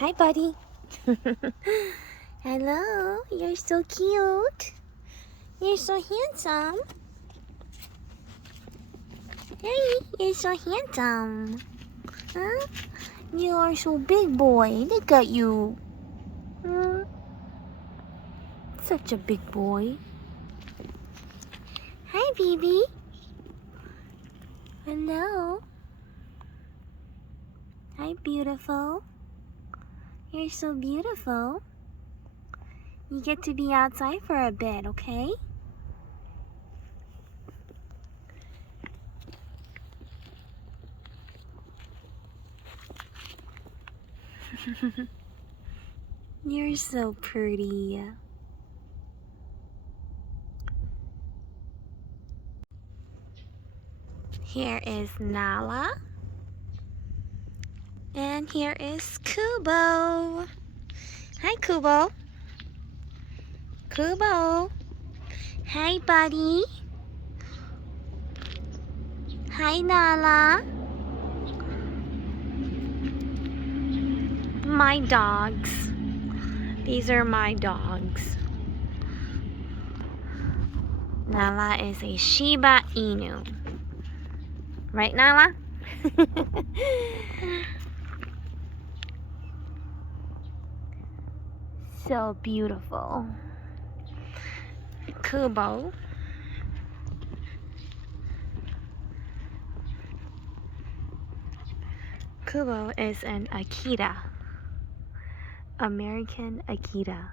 Hi, buddy. Hello, you're so cute. You're so handsome. Hey, you're so handsome. Huh? You are so big boy. Look at you. Hmm? Such a big boy. Hi, baby. Hello. Hi, beautiful. You're so beautiful. You get to be outside for a bit, okay? You're so pretty. Here is Nala. And here is Kubo. Hi, Kubo. Kubo. Hi, buddy. Hi, Nala. My dogs. These are my dogs. Nala is a Shiba Inu. Right, Nala? So beautiful. Kubo. Kubo is an Akita. American Akita.